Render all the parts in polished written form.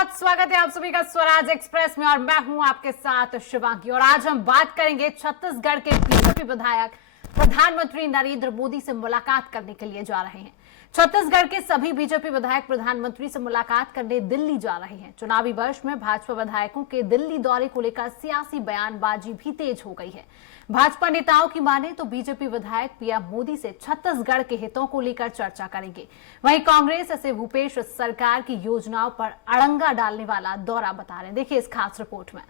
बहुत स्वागत है आप सभी का स्वराज एक्सप्रेस में और मैं हूं आपके साथ शिवांगी। और आज हम बात करेंगे छत्तीसगढ़ के बीजेपी विधायक प्रधानमंत्री नरेंद्र मोदी से मुलाकात करने के लिए जा रहे हैं। छत्तीसगढ़ के सभी बीजेपी विधायक प्रधानमंत्री से मुलाकात करने दिल्ली जा रहे हैं। चुनावी वर्ष में भाजपा विधायकों के दिल्ली दौरे को लेकर सियासी बयानबाजी भी तेज हो गई है। भाजपा नेताओं की माने तो बीजेपी विधायक पीएम मोदी से छत्तीसगढ़ के हितों को लेकर चर्चा करेंगे। वहीं कांग्रेस इसे भूपेश सरकार की योजनाओं पर अड़ंगा डालने वाला दौरा बता रहे हैं। देखिए इस खास रिपोर्ट में।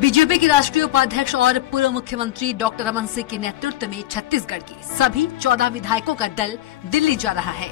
बीजेपी के राष्ट्रीय उपाध्यक्ष और पूर्व मुख्यमंत्री डॉक्टर रमन सिंह के नेतृत्व में छत्तीसगढ़ के सभी 14 विधायकों का दल दिल्ली जा रहा है।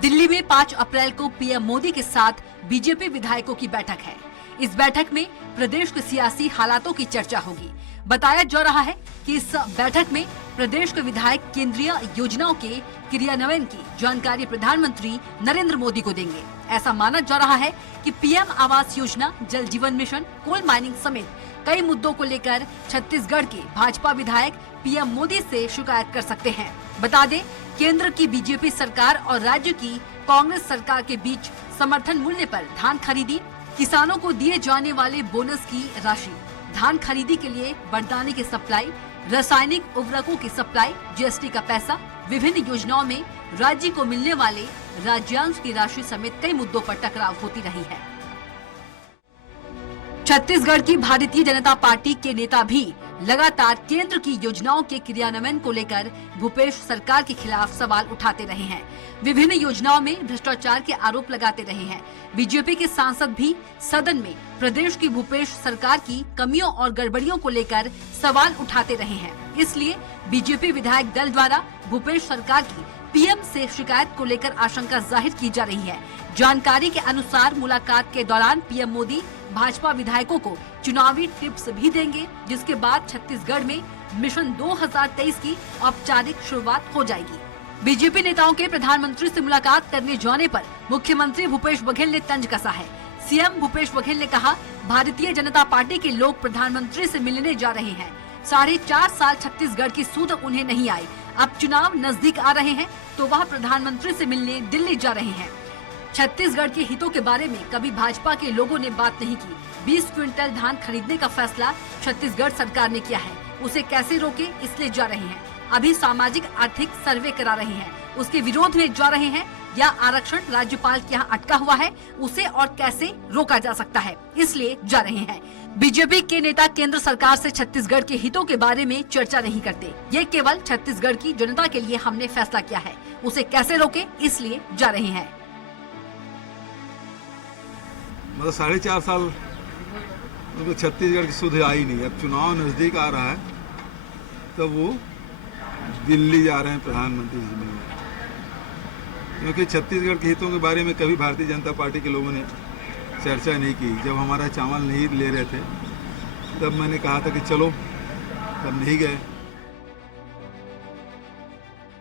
दिल्ली में 5 अप्रैल को पीएम मोदी के साथ बीजेपी विधायकों की बैठक है। इस बैठक में प्रदेश के सियासी हालातों की चर्चा होगी। बताया जा रहा है कि इस बैठक में प्रदेश के विधायक केंद्रीय योजनाओं के क्रियान्वयन की जानकारी प्रधानमंत्री नरेंद्र मोदी को देंगे। ऐसा माना जा रहा है कि पीएम आवास योजना, जल जीवन मिशन, कोल माइनिंग समेत कई मुद्दों को लेकर छत्तीसगढ़ के भाजपा विधायक पीएम मोदी से शिकायत कर सकते हैं। बता दें, केंद्र की बीजेपी सरकार और राज्य की कांग्रेस सरकार के बीच समर्थन मूल्य पर धान खरीदी, किसानों को दिए जाने वाले बोनस की राशि, धान खरीदी के लिए बरदाने की सप्लाई, रासायनिक उर्वरकों की सप्लाई, जीएसटी का पैसा, विभिन्न योजनाओं में राज्य को मिलने वाले राज्यांश की राशि समेत कई मुद्दों पर टकराव होती रही है। छत्तीसगढ़ की भारतीय जनता पार्टी के नेता भी लगातार केंद्र की योजनाओं के क्रियान्वयन को लेकर भूपेश सरकार के खिलाफ सवाल उठाते रहे हैं। विभिन्न योजनाओं में भ्रष्टाचार के आरोप लगाते रहे हैं। बीजेपी के सांसद भी सदन में प्रदेश की भूपेश सरकार की कमियों और गड़बड़ियों को लेकर सवाल उठाते रहे हैं। इसलिए बीजेपी विधायक दल द्वारा भूपेश सरकार की पीएम से शिकायत को लेकर आशंका जाहिर की जा रही है। जानकारी के अनुसार मुलाकात के दौरान पीएम मोदी भाजपा विधायकों को चुनावी टिप्स भी देंगे, जिसके बाद छत्तीसगढ़ में मिशन 2023 की औपचारिक शुरुआत हो जाएगी। बीजेपी नेताओं के प्रधानमंत्री से मुलाकात करने जाने पर मुख्यमंत्री भूपेश बघेल ने तंज कसा है। सीएम भूपेश बघेल ने कहा, भारतीय जनता पार्टी के लोग प्रधानमंत्री से मिलने जा रहे हैं। 4.5 साल छत्तीसगढ़ की सूद उन्हें नहीं आई। अब चुनाव नजदीक आ रहे हैं तो वह प्रधानमंत्री से मिलने दिल्ली जा रहे हैं। छत्तीसगढ़ के हितों के बारे में कभी भाजपा के लोगों ने बात नहीं की। 20 क्विंटल धान खरीदने का फैसला छत्तीसगढ़ सरकार ने किया है, उसे कैसे रोके इसलिए जा रहे हैं। अभी सामाजिक आर्थिक सर्वे करा रहे हैं, उसके विरोध में जा रहे हैं। या आरक्षण राज्यपाल के यहाँ अटका हुआ है, उसे और कैसे रोका जा सकता है, इसलिए जा रहे हैं। बीजेपी के नेता केंद्र सरकार से छत्तीसगढ़ के हितों के बारे में चर्चा नहीं करते। ये केवल छत्तीसगढ़ की जनता के लिए हमने फैसला किया है, उसे कैसे रोके इसलिए जा रहे हैं। मतलब 4.5 साल मतलब छत्तीसगढ़ की सुध आई नहीं। अब चुनाव नज़दीक आ रहा है तब वो दिल्ली जा रहे हैं प्रधानमंत्री जी मिलने, क्योंकि छत्तीसगढ़ के हितों के बारे में कभी भारतीय जनता पार्टी के लोगों ने चर्चा नहीं की। जब हमारा चावल नहीं ले रहे थे तब मैंने कहा था कि चलो, तब नहीं गए।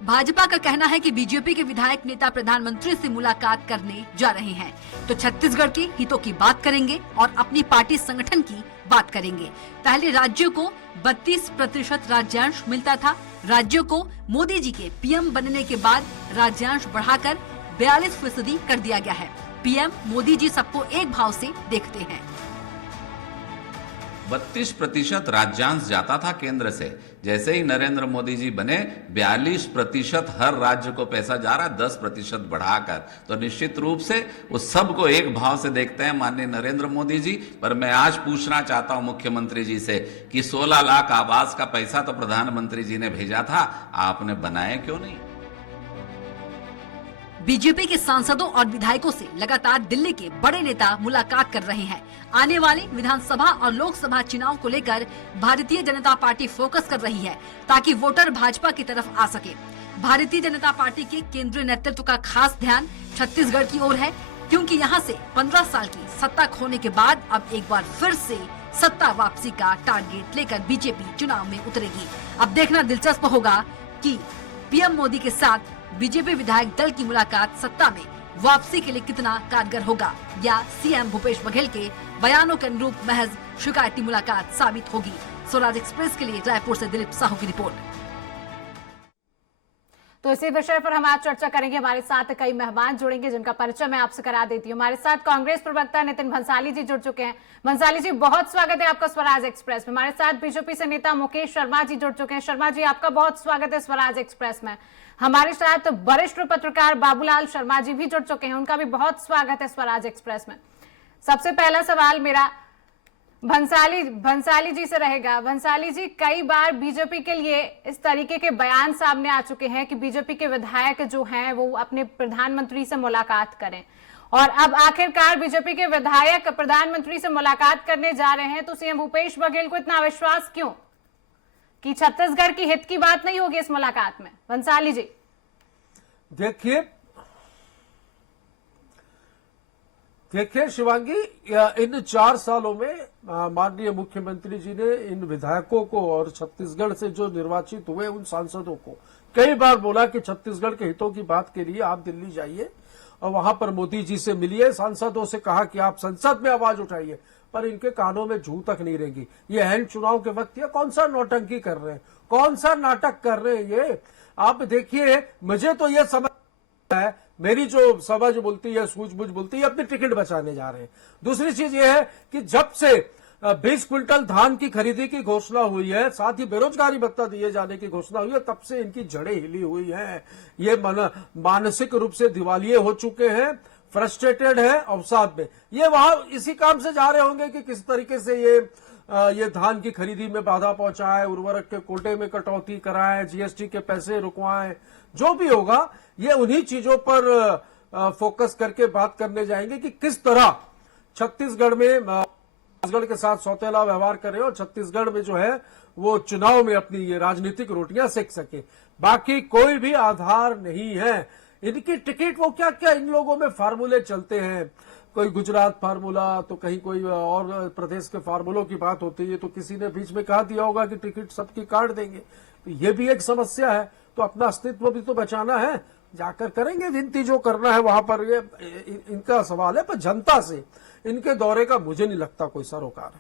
भाजपा का कहना है कि बीजेपी के विधायक नेता प्रधानमंत्री से मुलाकात करने जा रहे हैं तो छत्तीसगढ़ के हितों की बात करेंगे और अपनी पार्टी संगठन की बात करेंगे। पहले राज्यों को 32% राज्यांश मिलता था। राज्यों को मोदी जी के पीएम बनने के बाद राज्यांश बढ़ाकर 42% कर दिया गया है। पीएम मोदी जी सबको एक भाव से देखते हैं। 32% राज्यांश जाता था केंद्र से। जैसे ही नरेंद्र मोदी जी बने 42% हर राज्य को पैसा जा रहा है, 10% बढ़ाकर। तो निश्चित रूप से उस सबको एक भाव से देखते हैं माननीय नरेंद्र मोदी जी। पर मैं आज पूछना चाहता हूं मुख्यमंत्री जी से कि 16 लाख आवास का पैसा तो प्रधानमंत्री जी ने भेजा था, आपने बनाए क्यों नहीं? बीजेपी के सांसदों और विधायकों से लगातार दिल्ली के बड़े नेता मुलाकात कर रहे हैं। आने वाले विधानसभा और लोकसभा चुनाव को लेकर भारतीय जनता पार्टी फोकस कर रही है ताकि वोटर भाजपा की तरफ आ सके। भारतीय जनता पार्टी के केंद्रीय नेतृत्व का खास ध्यान छत्तीसगढ़ की ओर है, क्योंकि यहाँ से 15 साल की सत्ता खोने के बाद अब एक बार फिर से सत्ता वापसी का टारगेट लेकर बीजेपी चुनाव में उतरेगी। अब देखना दिलचस्प होगा कि पीएम मोदी के साथ बीजेपी विधायक दल की मुलाकात सत्ता में वापसी के लिए कितना कारगर होगा, या सीएम भूपेश बघेल के बयानों के अनुरूप महज शिकायती मुलाकात साबित होगी। स्वराज एक्सप्रेस के लिए रायपुर से दिलीप साहू की रिपोर्ट। तो इसी विषय पर हम आज चर्चा करेंगे। हमारे साथ कई मेहमान जुड़ेंगे जिनका परिचय मैं आपसे करा देती हूँ। हमारे साथ कांग्रेस प्रवक्ता नितिन भंसाली जी जुड़ चुके हैं। भंसाली जी, बहुत स्वागत है आपका स्वराज एक्सप्रेस में। हमारे साथ बीजेपी से नेता मुकेश शर्मा जी जुड़ चुके हैं। शर्मा जी, आपका बहुत स्वागत है स्वराज एक्सप्रेस में। हमारे साथ वरिष्ठ पत्रकार बाबूलाल शर्मा जी भी जुड़ चुके हैं, उनका भी बहुत स्वागत है स्वराज एक्सप्रेस में। सबसे पहला सवाल मेरा भंसाली जी से रहेगा। भंसाली जी, कई बार बीजेपी के लिए इस तरीके के बयान सामने आ चुके हैं कि बीजेपी के विधायक जो हैं वो अपने प्रधानमंत्री से मुलाकात करें, और अब आखिरकार बीजेपी के विधायक प्रधानमंत्री से मुलाकात करने जा रहे हैं, तो सीएम भूपेश बघेल को इतना विश्वास क्यों कि छत्तीसगढ़ की हित की बात नहीं होगी इस मुलाकात में? भंसाली जी, देखिए शिवांगी, इन 4 सालों में माननीय मुख्यमंत्री जी ने इन विधायकों को और छत्तीसगढ़ से जो निर्वाचित हुए उन सांसदों को कई बार बोला कि छत्तीसगढ़ के हितों की बात के लिए आप दिल्ली जाइए और वहां पर मोदी जी से मिलिए। सांसदों से कहा कि आप संसद में आवाज उठाइए, पर इनके कानों में जू तक नहीं रहेगी। ये अहम चुनाव के वक्त ये कौन सा नौटंकी कर रहे हैं, कौन सा नाटक कर रहे हैं ये आप देखिए। मुझे तो ये समझ है, मेरी जो समझ बोलती है, सूझबूझ बोलती है, अपनी टिकट बचाने जा रहे हैं। दूसरी चीज ये है कि जब से 20 क्विंटल धान की खरीदी की घोषणा हुई है, साथ ही बेरोजगारी भत्ता दिए जाने की घोषणा हुई है, तब से इनकी जड़ें हिली हुई हैं। ये मानसिक रूप से दिवालिये हो चुके हैं, फ्रस्ट्रेटेड है, अवसाद में ये वहां इसी काम से जा रहे होंगे कि किस तरीके से ये धान की खरीदी में बाधा पहुंचाए, उर्वरक के कोटे में कटौती कराएं, जीएसटी के पैसे रुकवाएं, जो भी होगा ये उन्हीं चीजों पर फोकस करके बात करने जाएंगे कि किस तरह छत्तीसगढ़ के साथ सौतेला व्यवहार करें और छत्तीसगढ़ में जो है वो चुनाव में अपनी ये राजनीतिक रोटियां सेक सके। बाकी कोई भी आधार नहीं है। इनकी टिकट वो क्या क्या इन लोगों में फार्मूले चलते हैं, कोई गुजरात फार्मूला, तो कहीं कोई और प्रदेश के फार्मूलों की बात होती है, तो किसी ने बीच में कहा दिया होगा कि टिकट सबकी काट देंगे। तो ये भी एक समस्या है। तो अपना अस्तित्व भी तो बचाना है, जाकर करेंगे विनती जो करना है वहां पर। ये इनका सवाल है, पर जनता से इनके दौरे का मुझे नहीं लगता कोई सरोकार है।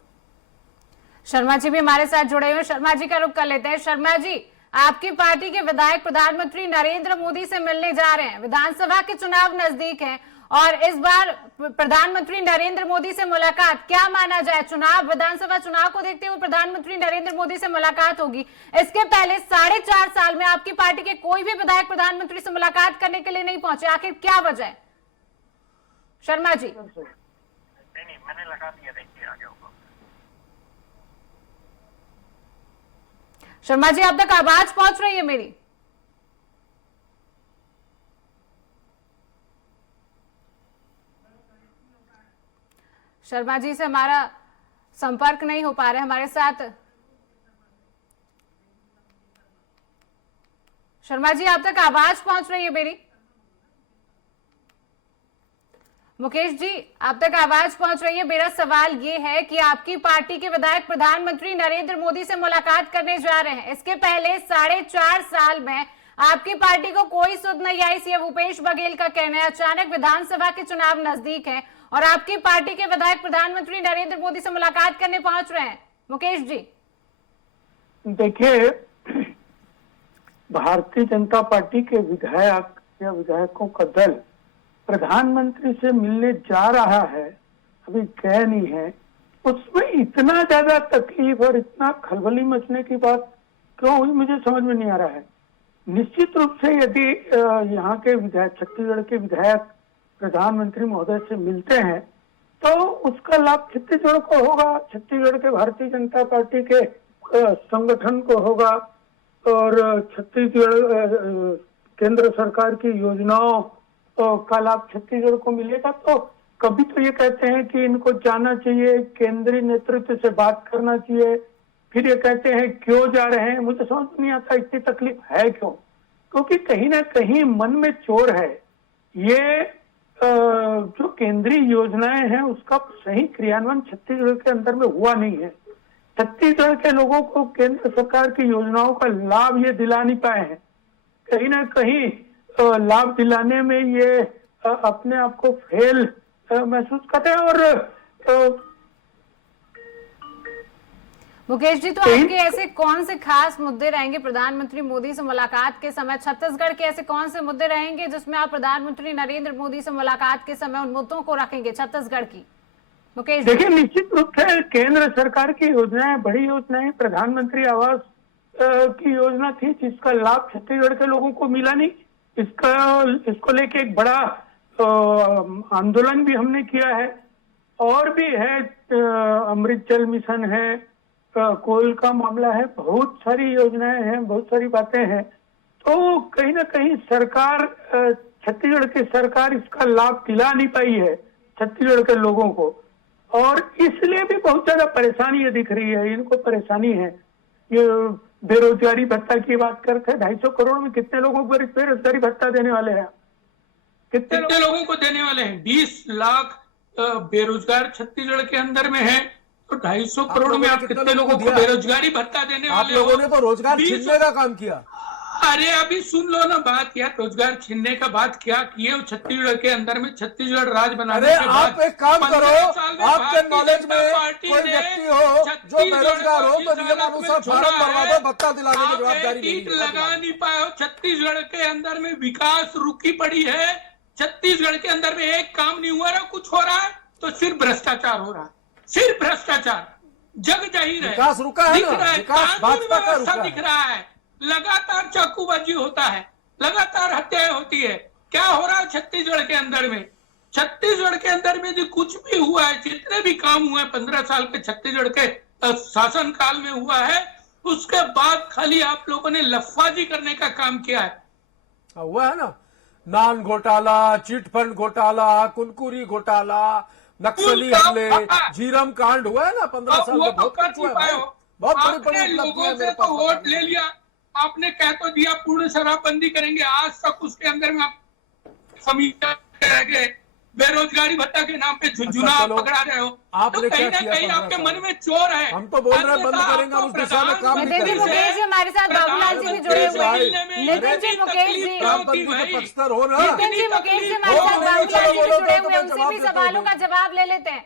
शर्मा जी भी हमारे साथ जुड़े हुए, शर्मा जी का रुख कर लेते हैं। शर्मा जी, आपकी पार्टी के विधायक प्रधानमंत्री नरेंद्र मोदी से मिलने जा रहे हैं। विधानसभा के चुनाव नजदीक हैं और इस बार प्रधानमंत्री नरेंद्र मोदी से मुलाकात, क्या माना जाए, विधानसभा चुनाव को देखते हुए प्रधानमंत्री नरेंद्र मोदी से मुलाकात होगी। इसके पहले 4.5 साल में आपकी पार्टी के कोई भी विधायक प्रधानमंत्री से मुलाकात करने के लिए नहीं पहुंचे, आखिर क्या वजह है? शर्मा जी, नहीं, मैंने लगा दिया, देखिए आगे होगा। शर्मा जी, अब तक आवाज पहुंच रही है मेरी? शर्मा जी से हमारा संपर्क नहीं हो पा रहा है। हमारे साथ शर्मा जी, आप तक आवाज पहुंच रही है मेरी? मुकेश जी, आप तक आवाज पहुंच रही है? मेरा सवाल ये है कि आपकी पार्टी के विधायक प्रधानमंत्री नरेंद्र मोदी से मुलाकात करने जा रहे हैं। इसके पहले 4.5 साल में आपकी पार्टी को कोई सुध नहीं आई, सीएम भूपेश बघेल का कहना है। अचानक विधानसभा के चुनाव नजदीक हैं और आपकी पार्टी के विधायक प्रधानमंत्री नरेंद्र मोदी से मुलाकात करने पहुंच रहे हैं। मुकेश जी, देखिए, भारतीय जनता पार्टी के विधायक या विधायकों का दल प्रधानमंत्री से मिलने जा रहा है, अभी गए नहीं है, उसमें इतना ज्यादा तकलीफ और इतना खलबली मचने की बात क्यों हुई, मुझे समझ में नहीं आ रहा है। निश्चित रूप से यदि यहाँ के विधायक, छत्तीसगढ़ के विधायक प्रधानमंत्री महोदय से मिलते हैं तो उसका लाभ छत्तीसगढ़ को होगा, छत्तीसगढ़ के भारतीय जनता पार्टी के संगठन को होगा और छत्तीसगढ़ केंद्र सरकार की योजनाओं का लाभ छत्तीसगढ़ को मिलेगा। तो कभी तो ये कहते हैं कि इनको जाना चाहिए, केंद्रीय नेतृत्व से बात करना चाहिए, फिर ये कहते हैं क्यों जा रहे हैं। मुझे समझ नहीं आता इतनी तकलीफ है क्यों, क्योंकि कहीं ना कहीं मन में चोर है। ये जो केंद्रीय योजनाएं हैं उसका सही क्रियान्वयन छत्तीसगढ़ के अंदर में हुआ नहीं है। छत्तीसगढ़ के लोगों को केंद्र सरकार की योजनाओं का लाभ ये दिला नहीं पाए हैं। कहीं ना कहीं लाभ दिलाने में ये अपने आप को फेल महसूस करते हैं। और मुकेश जी, तो आपके ऐसे कौन से खास मुद्दे रहेंगे प्रधानमंत्री मोदी से मुलाकात के समय? छत्तीसगढ़ के ऐसे कौन से मुद्दे रहेंगे जिसमें आप प्रधानमंत्री नरेंद्र मोदी से मुलाकात के समय उन मुद्दों को रखेंगे छत्तीसगढ़ की? मुकेश जी। देखिए, निश्चित रूप से केंद्र सरकार की योजनाएं, बड़ी योजनाएं, प्रधानमंत्री आवास की योजना थी जिसका लाभ छत्तीसगढ़ के लोगों को मिला नहीं। इसको लेके एक बड़ा आंदोलन भी हमने किया है। और भी है, अमृत जल मिशन है, कोल का मामला है, बहुत सारी योजनाएं हैं, बहुत सारी बातें हैं। तो कहीं ना कहीं सरकार, छत्तीसगढ़ की सरकार इसका लाभ दिला नहीं पाई है छत्तीसगढ़ के लोगों को, और इसलिए भी बहुत ज्यादा परेशानी ये दिख रही है। इनको परेशानी है। ये बेरोजगारी भत्ता की बात करते हैं, 250 करोड़ में कितने लोगों को बेरोजगारी भत्ता देने वाले हैं? कितने लोगों को देने वाले हैं? 20 लाख बेरोजगार छत्तीसगढ़ के अंदर में है, तो 250 करोड़ में आप कितने लोगों को बेरोजगारी भत्ता देने वाले हो? आप लोगों ने तो रोजगार छीनने का काम किया। अरे अभी सुन लो ना बात, क्या रोजगार छीनने का बात क्या किए छत्तीसगढ़ के अंदर में? छत्तीसगढ़ राज बनाने के बाद आप एक काम करो, आपके नॉलेज में कोई व्यक्ति हो जो बेरोजगार हो तो नियमानुसार फॉर्म भरवा दो, भत्ता दिलाने की जवाबदारी टीट लगा नहीं पाए हो। छत्तीसगढ़ के अंदर में विकास रुकी पड़ी है। छत्तीसगढ़ के अंदर में एक काम नहीं हुआ, कुछ हो रहा है तो सिर्फ भ्रष्टाचार हो रहा है, सिर्फ भ्रष्टाचार। जग जाहिर है, विकास रुका है दिख ना, रहा है, विकास भाजपा का रुका दिख रहा है। लगातार चाकूबाजी होता है, लगातार हत्याएं होती है। क्या हो रहा है छत्तीसगढ़ के अंदर में? छत्तीसगढ़ के अंदर में जो कुछ भी हुआ है, जितने भी काम हुए 15 साल के छत्तीसगढ़ के शासन काल में हुआ है, उसके बाद खाली आप लोगों ने लफाजी करने का काम किया है। हुआ है ना, नान घोटाला, चिट फंड घोटाला, कुनकुरी घोटाला, नक्सली हमले, झीरम कांड हुआ है ना 15 साल में। बहुत कुछ हुआ है, बहुत बड़ी बड़ी लोगों से तो वोट ले लिया आपने, कह तो दिया पूर्ण शराबबंदी करेंगे, आज तक उसके अंदर में आप समीक्षा रह गए। बेरोजगारी भत्ता के नाम पे झुंझुना पकड़ा रहे हो, तो कहीं ना कहीं आपके मन में चोर है। हम तो बोल रहे हैं बंद करेंगे, उस दिशा में काम नहीं करेंगे। मुकेश जी हमारे साथ बाबूलाल जी भी जुड़े हुए हैं। नितिन जी, मुकेश जी, पक्षधर हो ना। नितिन जी, मुकेश जी हमारे साथ बाबूलाल जी भी जुड़े हुए हैं, उनसे भी सवालों का जवाब ले लेते हैं।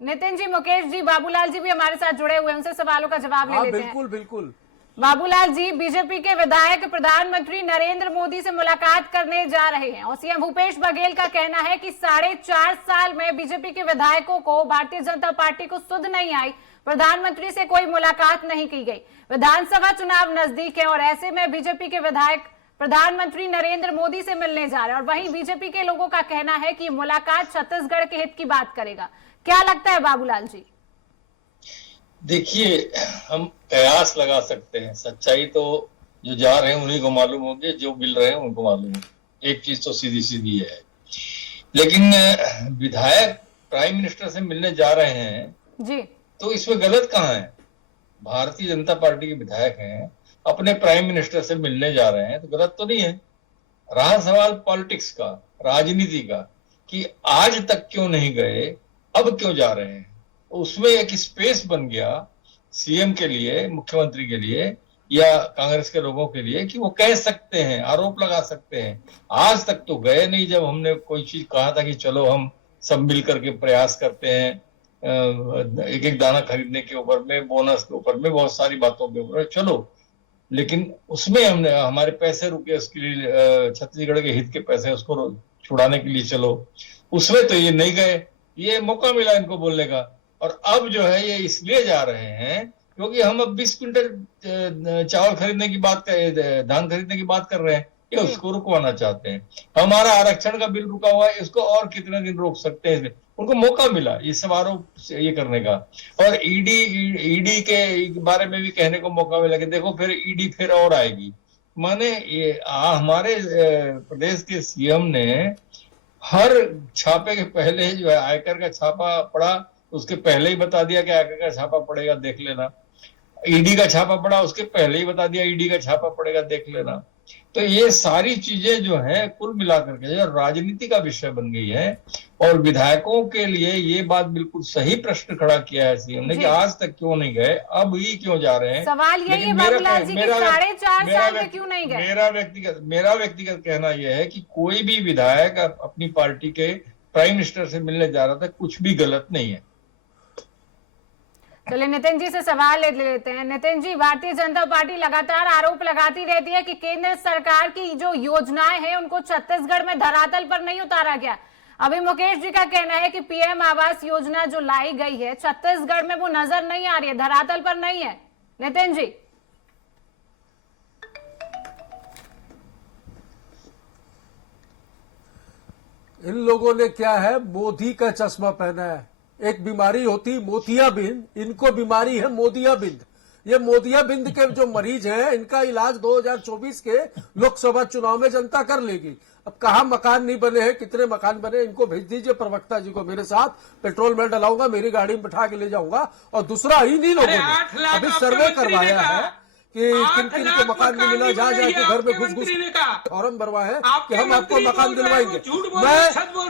नितिन जी, मुकेश जी, बाबूलाल जी भी हमारे साथ जुड़े हुए हैं, उनसे सवालों का जवाब ले लेते हैं। बिल्कुल बिल्कुल। बाबूलाल जी, बीजेपी के विधायक प्रधानमंत्री नरेंद्र मोदी से मुलाकात करने जा रहे हैं और सीएम भूपेश बघेल का कहना है कि 4.5 साल में बीजेपी के विधायकों को भारतीय जनता पार्टी को सुध नहीं आई, प्रधानमंत्री से कोई मुलाकात नहीं की गई। विधानसभा चुनाव नजदीक है और ऐसे में बीजेपी के विधायक प्रधानमंत्री नरेंद्र मोदी से मिलने जा रहे हैं और वहीं बीजेपी के लोगों का कहना है कि मुलाकात छत्तीसगढ़ के हित की बात करेगा। क्या लगता है बाबूलाल जी? देखिए, हम कयास लगा सकते हैं, सच्चाई तो जो जा रहे हैं उन्हीं को मालूम होगी, जो मिल रहे हैं उनको मालूम होगी। एक चीज तो सीधी सीधी है, लेकिन विधायक प्राइम मिनिस्टर से मिलने जा रहे हैं जी, तो इसमें गलत कहाँ है? भारतीय जनता पार्टी के विधायक हैं, अपने प्राइम मिनिस्टर से मिलने जा रहे हैं, तो गलत तो नहीं है। रहा सवाल पॉलिटिक्स का, राजनीति का, कि आज तक क्यों नहीं गए, अब क्यों जा रहे हैं। उसमें एक स्पेस बन गया सीएम के लिए, मुख्यमंत्री के लिए या कांग्रेस के लोगों के लिए कि वो कह सकते हैं, आरोप लगा सकते हैं। आज तक तो गए नहीं। जब हमने कोई चीज कहा था कि चलो हम सब मिल करके प्रयास करते हैं, एक एक दाना खरीदने के ऊपर में, बोनस के ऊपर में, बहुत सारी बातों के ऊपर, चलो, लेकिन उसमें हमने हमारे पैसे रुके, उसके लिए छत्तीसगढ़ के हित के पैसे उसको छुड़ाने के लिए चलो, उसमें तो ये नहीं गए। ये मौका मिला इनको बोलने का। और अब जो है ये इसलिए जा रहे हैं क्योंकि हम अब 20 क्विंटल चावल खरीदने की बात कर, धान खरीदने की बात कर रहे हैं, ये उसको रुकवाना चाहते हैं। हमारा आरक्षण का बिल रुका हुआ है, इसको और कितने दिन रोक सकते हैं। उनको मौका मिला ये सब आरोप ये करने का, और ईडी के बारे में भी कहने को मौका मिला कि देखो फिर ईडी फिर और आएगी। माने ये हमारे प्रदेश के सीएम ने हर छापे के पहले जो है आयकर का छापा पड़ा, उसके पहले ही बता दिया कि आयकर का छापा पड़ेगा, देख लेना। ईडी का छापा पड़ा, उसके पहले ही बता दिया ईडी का छापा पड़ेगा, देख लेना। तो ये सारी चीजें जो है कुल मिलाकर के जो राजनीति का विषय बन गई है। और विधायकों के लिए ये बात बिल्कुल सही प्रश्न खड़ा किया है सीएम ने कि आज तक क्यों नहीं गए, अब ही क्यों जा रहे हैं। सवाल यही है बाबूलाल जी कि 4.5 साल में क्यों नहीं गए। मेरा व्यक्तिगत कहना यह है कि कोई भी विधायक अपनी पार्टी के प्राइम मिनिस्टर से मिलने जा रहा था, कुछ भी गलत नहीं है। चलिए नितिन जी से सवाल ले लेते हैं। नितिन जी, भारतीय जनता पार्टी लगातार आरोप लगाती रहती है कि केंद्र सरकार की जो योजनाएं हैं उनको छत्तीसगढ़ में धरातल पर नहीं उतारा गया। अभी मुकेश जी का कहना है कि पीएम आवास योजना जो लाई गई है छत्तीसगढ़ में वो नजर नहीं आ रही है, धरातल पर नहीं है। नितिन जी, इन लोगों ने क्या है, मोदी का चश्मा पहना है। एक बीमारी होती मोतियाबिंद, इनको बीमारी है मोदियाबिंद। ये मोदियाबिंद के जो मरीज हैं इनका इलाज 2024 के लोकसभा चुनाव में जनता कर लेगी। अब कहाँ मकान नहीं बने हैं, कितने मकान बने, इनको भेज दीजिए प्रवक्ता जी को मेरे साथ, पेट्रोल में डलाऊंगा, मेरी गाड़ी में बिठा के ले जाऊंगा। और दूसरा, इन्हीं लोगों ने अभी सर्वे करवाया है कि किन किन को मकान नहीं मिला, जा जाके घर में घुस फॉर्म भरवा है कि हम आपको मकान दिलवाएंगे।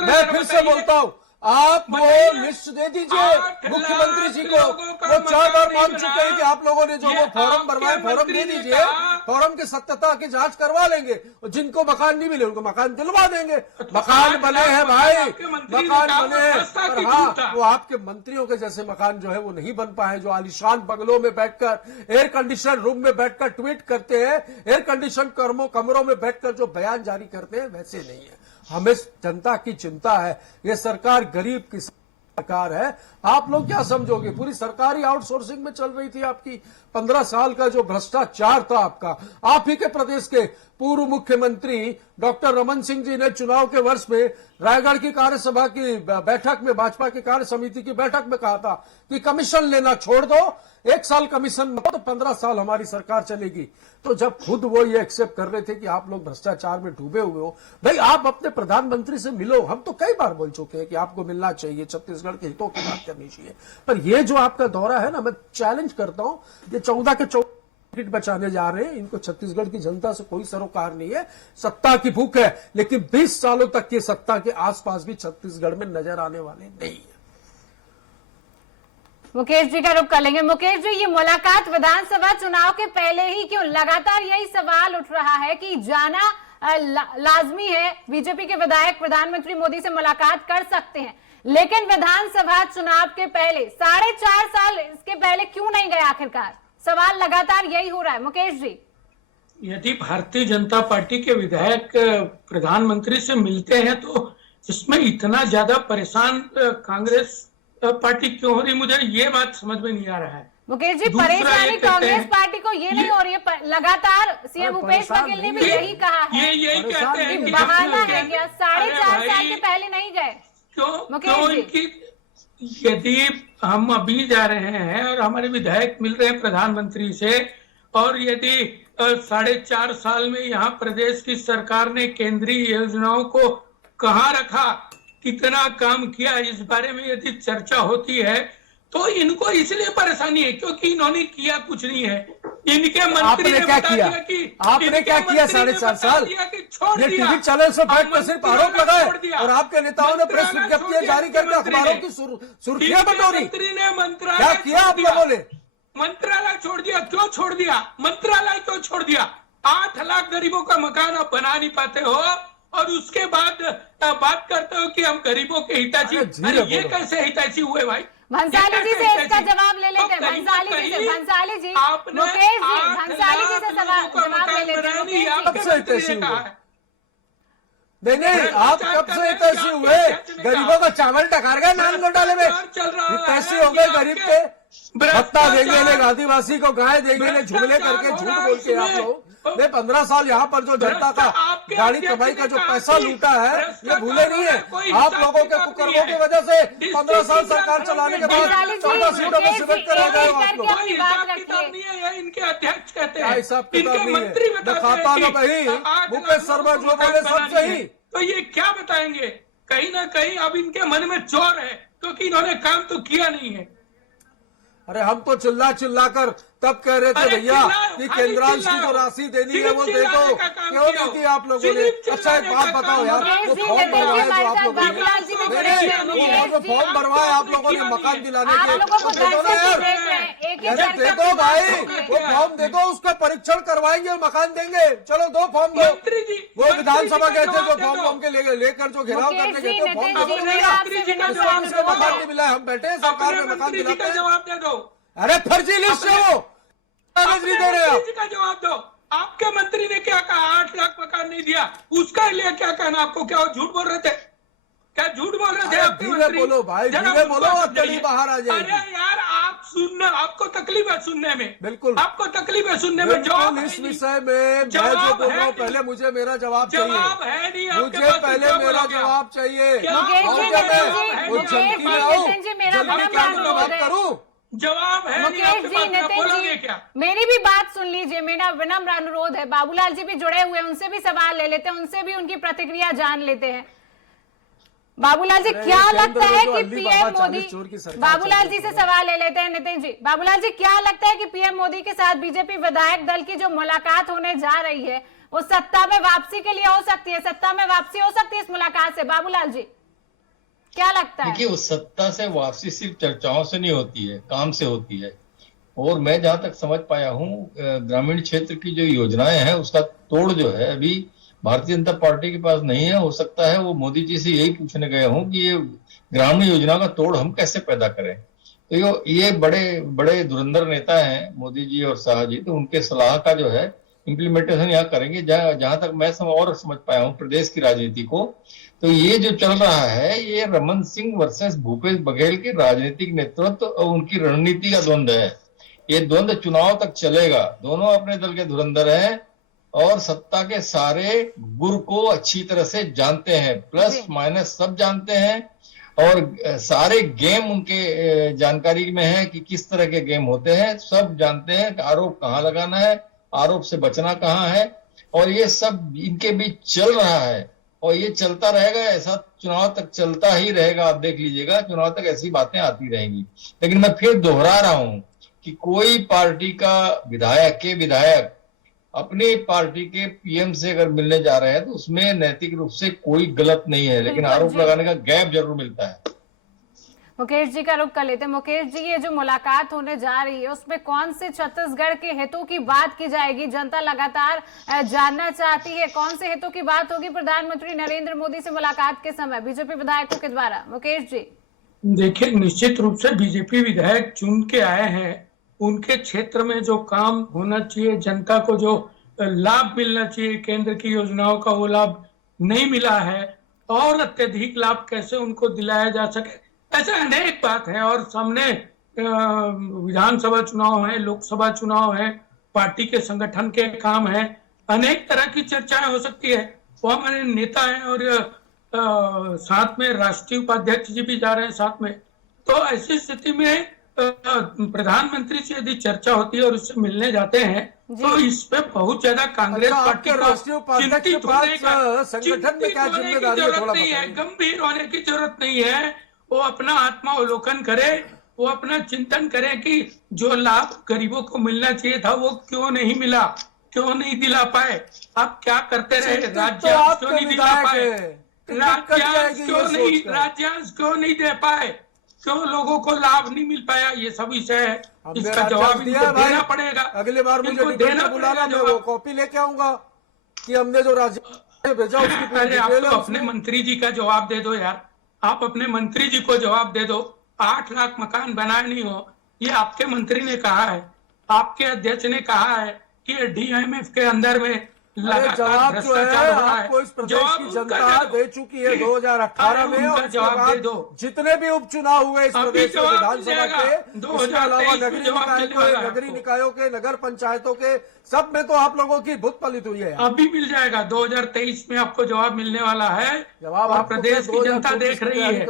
मैं फिर से बोलता हूँ, आप वो लिस्ट दे दीजिए मुख्यमंत्री जी को। वो 4 बार मान चुके हैं कि आप लोगों ने जो वो फॉर्म भरवाए, फॉर्म दे दीजिए, फॉर्म की सत्यता की जांच करवा लेंगे। और जिनको मकान नहीं मिले उनको मकान दिलवा देंगे। मकान बने हैं भाई, मकान बने हैं, पर हाँ, वो आपके मंत्रियों के जैसे मकान जो है वो नहीं बन पाए, जो आलिशान बंगलों में बैठकर, एयर कंडीशन रूम में बैठकर ट्वीट करते हैं, एयर कंडीशन कमरों में बैठकर जो बयान जारी करते हैं, वैसे नहीं है। हमें जनता की चिंता है। ये सरकार गरीब की सरकार है। आप लोग क्या समझोगे, पूरी सरकारी आउटसोर्सिंग में चल रही थी आपकी। 15 साल का जो भ्रष्टाचार था आपका, आप ही के प्रदेश के पूर्व मुख्यमंत्री डॉक्टर रमन सिंह जी ने चुनाव के वर्ष में रायगढ़ की कार्यसभा की बैठक में, भाजपा की कार्य समिति की बैठक में कहा था कि कमीशन लेना छोड़ दो, 1 साल कमीशन तो 15 साल हमारी सरकार चलेगी। तो जब खुद वो ये एक्सेप्ट कर रहे थे कि आप लोग भ्रष्टाचार में डूबे हुए हो, भाई आप अपने प्रधानमंत्री से मिलो। हम तो कई बार बोल चुके हैं कि आपको मिलना चाहिए, छत्तीसगढ़ के हितों की बात करनी चाहिए। पर ये जो आपका दौरा है ना, मैं चैलेंज करता हूं, ये 14 के 14 सीट बचाने जा रहे हैं। इनको छत्तीसगढ़ की जनता से कोई सरोकार नहीं है, सत्ता की भूख है। लेकिन 20 सालों तक की सत्ता के आसपास भी छत्तीसगढ़ में नजर आने वाले नहीं है। मुकेश जी का रुख कर लेंगे। मुकेश जी, ये मुलाकात विधानसभा चुनाव के पहले ही क्यों? लगातार यही सवाल उठ रहा है कि जाना लाजमी है। बीजेपी के विधायक प्रधानमंत्री मोदी से मुलाकात कर सकते हैं, लेकिन विधानसभा चुनाव के पहले 4.5 साल इसके पहले क्यों नहीं गए आखिरकार? सवाल लगातार यही हो रहा है। मुकेश जी, यदि भारतीय जनता पार्टी के विधायक प्रधानमंत्री से मिलते हैं तो इसमें इतना ज्यादा परेशान कांग्रेस पार्टी क्यों हो रही, मुझे ये बात समझ में नहीं आ रहा है। मुकेश जी, परेशानी कांग्रेस पार्टी को ये नहीं हो रही है, लगातार सीएम भूपेश बघेल ने भी यही कहा है। यही कहते हैं कि बहाना है क्या? 4.5 साल के पहले नहीं गए क्यों इनकी? यदि हम अभी जा रहे हैं और हमारे विधायक मिल रहे हैं प्रधानमंत्री से, और यदि 4.5 साल में यहाँ प्रदेश की सरकार ने केंद्रीय योजनाओं को कहाँ रखा, कितना काम किया, इस बारे में यदि चर्चा होती है तो इनको इसलिए परेशानी है क्योंकि इन्होंने किया कुछ नहीं है। इनके मंत्री ने क्या किया? आपने क्या किया 4.5 साल? ये टीवी चैनल से बैठकर सिर्फ आरोप लगाए और आपके नेताओं ने प्रेस विज्ञप्तियां जारी करके अखबारों की सुर्खियां बटोरी। मंत्री ने मंत्रालय क्या किया आप लोगों ने? मंत्रालय छोड़ दिया। क्यों छोड़ दिया? मंत्रालय क्यों छोड़ दिया? 8 लाख गरीबों का मकान आप बना नहीं पाते हो और उसके बाद बात करते हो कि हम गरीबों के हितैषी। अरे ये कैसे हितैषी हुए भाई? भंसाली जी से इसका जवाब ले लेते हैं। भंसाली जी से, भंसाली जी, मुकेश जी, भंसाली जी से जवाब ले लेते हैं। कब से हितैषी हुए? नहीं, आप कब से हितैषी हुए? गरीबों को चावल टकार गए नान घोटाले में, हितैषी हो गए गरीब के। भत्ता देंगे लोग, आदिवासी को गाय देंगे लोग, झुमले करके झूठ बोल के आप लोग ने 15 साल यहाँ पर जो जनता का गाड़ी कमाई का जो पैसा लूटा है, ये भूले नहीं है। आप लोगों के कुकर्मों की वजह से 15 साल सरकार चलाने के बाद 14 सीटों में सिमट कर रह गए आप लोग। इनके अध्यक्ष कहते हैं, हिसाब किताब नहीं है, खाता लो भाई। भूपेश शर्मा जो बोले सब सही, तो ये क्या बताएंगे? कहीं ना कहीं अब इनके मन में चोर है क्योंकि इन्होंने काम तो किया नहीं है। अरे हम तो चिल्ला कर तब कह रहे थे भैया कि केंद्रांश की जो राशि देनी है वो दे दो, क्यों नहीं दी आप लोगों ने? अच्छा एक बात बताओ यार, वो फॉर्म भरवाए जो आप लोगों ने, वो फॉर्म भरवाए आप लोगों ने मकान दिलाने के, दे दो ना यार, दे दो भाई, वो फॉर्म दे दो, उसका परीक्षण करवाएंगे और मकान देंगे। चलो 2 फॉर्म दो। वो विधानसभा गए थे जो फॉर्म के लेकर जो घेराव करने गए थे, फॉर्म मकान नहीं मिला, हम बैठे हैं सरकार में मकान दिलाते हैं। जवाब दे दो। अरे फर्जी लिस्ट है वो, कागज नहीं दे रहे आप। मंत्री जी का जवाब दो, आपके मंत्री ने क्या कहा? 8 लाख मकान नहीं दिया, उसका लिए क्या कहना आपको? क्या वो झूठ बोल रहे थे? क्या झूठ बोल रहे थे आपके धीरे मंत्री? बोलो भाई, जरा धीरे उनको बोलो और समझाइए। कड़ी बाहर आ जाएगी। अरे यार, आप सुनना, आपको तकलीफ है सुनने में, बिल्कुल आपको तकलीफ है सुनने में। जवाब बिल्कुल, इस है नहीं। विषय में मैं जो जवाब बोल रहा हूँ है पहले नहीं। मुझे मेरा जवाब जवाब चाहिए। है नहीं आपके मुझे पास, तो पहले क्या मेरा बोलोगे? जवाब चाहिए। क्या मुकेश और जी, क्या नितिन मैं जी, वो मुकेश जल्दी जी, में आऊं, नितिन जी, मेरा जल्दी विनम्र क्या मैं अनुरोध बात है। करूं? जवाब है नहीं मुकेश आपके जी, पास, आप नितिन बोलोगे जी, क्या? मेरी भी बात सुन लीजिए। मेरा विनम्र अनुरोध है, बाबूलाल जी भी जुड़े हुए हैं, उनसे भी सवाल ले लेते हैं, उनसे भी उनकी प्रतिक्रिया जान लेते हैं। बाबूलाल जी, अरे क्या केंद्र लगता में है जो कि अल्ली पीएम बाबा मोदी, 40 चोर की सरकार बाबूलाल जी चल से रही है। सवाल ले लेते हैं नितिन जी। बाबूलाल जी, क्या लगता है कि पीएम मोदी के साथ बीजेपी विधायक दल की जो मुलाकात होने जा रही है वो सत्ता में वापसी के लिए हो सकती है? सत्ता में वापसी हो सकती है इस मुलाकात से? बाबूलाल जी, क्या लगता है? देखिए, उस सत्ता से वापसी सिर्फ चर्चाओं से नहीं होती है, काम से होती है। और मैं जहां तक समझ पाया हूँ, ग्रामीण क्षेत्र की जो योजनाएं हैं उसका तोड़ जो है अभी भारतीय जनता पार्टी के पास नहीं है। हो सकता है वो मोदी जी से यही पूछने गए हों कि ये ग्रामीण योजना का तोड़ हम कैसे पैदा करें। तो ये बड़े बड़े धुरंधर नेता हैं मोदी जी और शाह जी, तो उनके सलाह का जो है इम्प्लीमेंटेशन यहाँ करेंगे। जहां तक मैं समझ पाया हूँ प्रदेश की राजनीति को, तो ये जो चल रहा है ये रमन सिंह वर्सेस भूपेश बघेल के राजनीतिक नेतृत्व और उनकी रणनीति का द्वंद्व है। ये द्वंद्व चुनाव तक चलेगा। दोनों अपने दल के धुरंधर हैं और सत्ता के सारे गुर को अच्छी तरह से जानते हैं, प्लस माइनस सब जानते हैं। और सारे गेम उनके जानकारी में है कि किस तरह के गेम होते हैं, सब जानते हैं। आरोप कहाँ लगाना है, आरोप से बचना कहाँ है, और ये सब इनके बीच चल रहा है और ये चलता रहेगा। ऐसा चुनाव तक चलता ही रहेगा। आप देख लीजिएगा, चुनाव तक ऐसी बातें आती रहेंगी। लेकिन मैं फिर दोहरा रहा हूं कि कोई पार्टी का विधायक अपनी पार्टी के पीएम से अगर मिलने जा रहे हैं तो उसमें नैतिक रूप से कोई गलत नहीं है, लेकिन आरोप लगाने का गैप जरूर मिलता है। मुकेश जी का रुख कर लेते हैं। मुकेश जी, ये जो मुलाकात होने जा रही है उसमें कौन से छत्तीसगढ़ के हितों की बात की जाएगी? जनता लगातार जानना चाहती है कौन से हितों की बात होगी प्रधानमंत्री नरेंद्र मोदी से मुलाकात के समय बीजेपी विधायकों के द्वारा? मुकेश जी, देखिए, निश्चित रूप से बीजेपी विधायक चुन के आए हैं, उनके क्षेत्र में जो काम होना चाहिए, जनता को जो लाभ मिलना चाहिए केंद्र की योजनाओं का, वो लाभ नहीं मिला है और अत्यधिक लाभ कैसे उनको दिलाया जा सके, ऐसे अनेक बात है। और सामने विधानसभा चुनाव है, लोकसभा चुनाव है, पार्टी के संगठन के काम है, अनेक तरह की चर्चाएं हो सकती है। वो हमारे नेता हैं और साथ में राष्ट्रीय उपाध्यक्ष जी भी जा रहे हैं साथ में। तो ऐसी स्थिति में प्रधानमंत्री से यदि चर्चा होती है और उससे मिलने जाते हैं तो इस पे बहुत ज्यादा कांग्रेस पार्टी को राष्ट्रीय उपाध्यक्ष के चिंतित होने पास संगठन में क्या जिम्मेदारी है, थोड़ा नहीं है, बताइए। गंभीर होने की जरूरत नहीं है। वो अपना आत्मावलोकन करे, वो अपना चिंतन करे कि जो लाभ गरीबों को मिलना चाहिए था वो क्यों नहीं मिला, क्यों नहीं दिला पाए। आप क्या करते रहे, राज्यांश क्यों नहीं दिला पाए, राज्यांश क्यों नहीं दे पाए, क्यों लोगों को लाभ नहीं मिल पाया, ये सब विषय है। इसका जवाब इनको देना पड़ेगा। अगली बार मुझे डिबेट में बुलाना, मैं वो कॉपी लेके आऊंगा कि हमने जो राज्य भेजा उसकी पूरी अरे आप डिटेल है तो उसमें। अपने मंत्री जी का जवाब दे दो यार, आप अपने मंत्री जी को जवाब दे दो। 8 लाख मकान बनाए नहीं हो, ये आपके मंत्री ने कहा है, आपके अध्यक्ष ने कहा है कि डीएमएफ के अंदर में जवाब जो है आपको इस प्रदेश की जनता दे चुकी है 2018 में, और उसके बाद जितने भी उपचुनाव हुए इस प्रदेश में विधानसभा के, उसके अलावा नगरीय निकायों के, नगर पंचायतों के, सब में तो आप लोगों की भूत पलित हुई है। अभी मिल जाएगा, 2023 में आपको जवाब मिलने वाला है। जवाब और आपको प्रदेश की जनता देख रही है,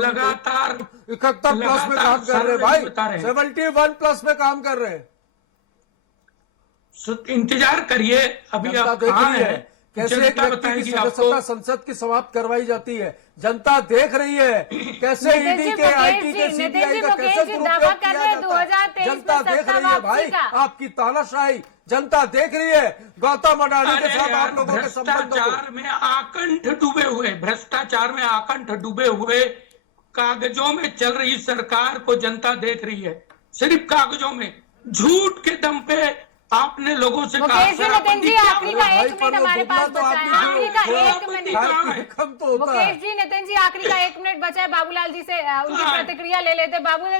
लगातार 71 प्लस में काम कर रहे हैं भाई, 71 प्लस में काम कर रहे हैं। इंतजार करिए, अभी आप कहाँ हैं, कैसे एक व्यक्ति की सदस्यता संसद की समाप्त करवाई जाती है, जनता देख रही है। कैसे ईडी के, आईटी के, सीबीआई का कैसे दुरुपयोग किया जाता है, जनता देख रही है भाई। आपकी तानाशाही जनता देख रही है। गौतम अडानी के साथ आप लोगों के संबंध भ्रष्टाचार में आकंठ डूबे हुए, भ्रष्टाचार में आकंठ डूबे हुए कागजों में चल रही सरकार को जनता देख रही है। सिर्फ कागजों में, झूठ के दम पे आपने लोगों से कहा मुकेश जी, नितिन जी, आखिरी का भाई, 1 मिनट हमारे पास तो बचा है। आपने आखिरी का जो- 1 मिनट। हाँ, कम तो होता है। मुकेश जी, नितिन जी, आखिरी का 1 मिनट बचा है। बाबूलाल जी से उनकी हाँ। प्रतिक्रिया ले लेते।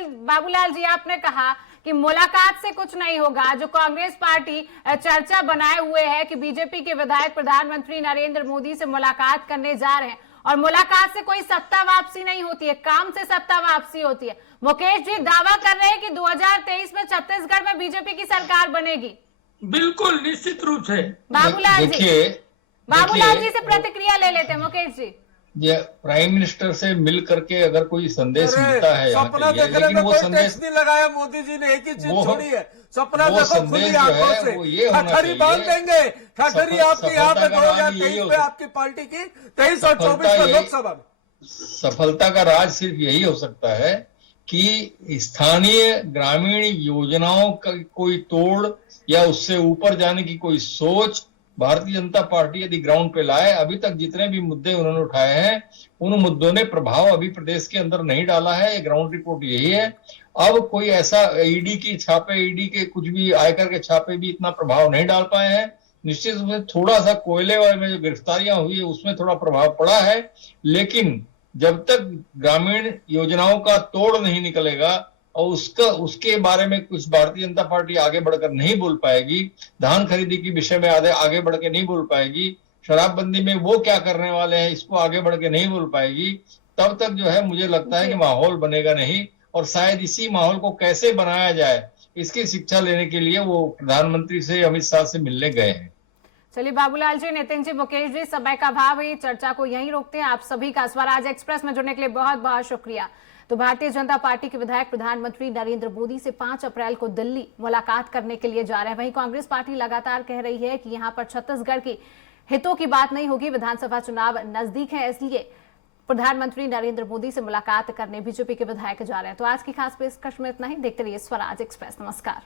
बाबूलाल जी, आपने कहा कि मुलाकात से कुछ नहीं होगा। जो कांग्रेस पार्टी चर्चा बनाए हुए है कि बीजेपी के विधायक प्रधानमंत्री नरेंद्र मोदी से मुलाकात करने जा रहे हैं, और मुलाकात से कोई सत्ता वापसी नहीं होती है, काम से सत्ता वापसी होती है। मुकेश जी दावा कर रहे हैं कि 2023 में छत्तीसगढ़ में बीजेपी की सरकार बनेगी। बिल्कुल निश्चित रूप से। बाबूलाल जी, देखिए बाबूलाल जी से प्रतिक्रिया ले लेते हैं। मुकेश जी, ये प्राइम मिनिस्टर से मिल करके अगर कोई संदेश मिलता है यहाँ सपना के लिए, देखने लेकिन में वो कोई संदेश टैक्स नहीं लगाया मोदी जी ने, एक ही चीज वो- छोड़ी है, सपना वो देखो संदेश खुली जो आंखों है से। वो ये होना ठठरी चाहिए। बांध देंगे, ठठरी आपके यहाँ पे सफलता का राज 2023 यही में हो- आपकी पार्टी की 23 और 24 सफलता में यही- लोकसभा में। सफलता का राज सिर्फ यही हो सकता है कि स्थानीय ग्रामीण योजनाओं का कोई तोड़ या उससे ऊपर जाने की कोई सोच भारतीय जनता पार्टी यदि ग्राउंड पे लाए। अभी तक जितने भी मुद्दे उन्होंने उठाए हैं उन मुद्दों ने प्रभाव अभी प्रदेश के अंदर नहीं डाला है। ग्राउंड रिपोर्ट यही है। अब कोई ऐसा ईडी की छापे, ईडी के कुछ भी आयकर के छापे भी इतना प्रभाव नहीं डाल पाए हैं। निश्चित रूप से थोड़ा सा कोयले वाले में जो गिरफ्तारियां हुई है उसमें थोड़ा प्रभाव पड़ा है, लेकिन जब तक ग्रामीण योजनाओं का तोड़ नहीं निकलेगा और उसके बारे में कुछ भारतीय जनता पार्टी आगे बढ़कर नहीं बोल पाएगी, धान खरीदी के विषय में आगे बढ़ के नहीं बोल पाएगी, शराबबंदी में वो क्या करने वाले हैं इसको आगे बढ़ के नहीं बोल पाएगी, तब तक जो है मुझे लगता है कि माहौल बनेगा नहीं। और शायद इसी माहौल को कैसे बनाया जाए इसकी शिक्षा लेने के लिए वो प्रधानमंत्री से, अमित शाह से मिलने गए हैं। चलिए बाबूलाल जी, नितिन जी, मुकेश जी, समय का अभाव है, चर्चा को यहीं रोकते हैं। आप सभी का स्वराज एक्सप्रेस में जुड़ने के लिए बहुत बहुत शुक्रिया। तो भारतीय जनता पार्टी के विधायक प्रधानमंत्री नरेंद्र मोदी से 5 अप्रैल को दिल्ली मुलाकात करने के लिए जा रहे हैं। वहीं कांग्रेस पार्टी लगातार कह रही है कि यहां पर छत्तीसगढ़ की हितों की बात नहीं होगी, विधानसभा चुनाव नजदीक है, इसलिए प्रधानमंत्री नरेंद्र मोदी से मुलाकात करने बीजेपी के विधायक जा रहे हैं। तो आज की खास पेशकश में इतना ही। देखते रहिए स्वराज एक्सप्रेस। नमस्कार।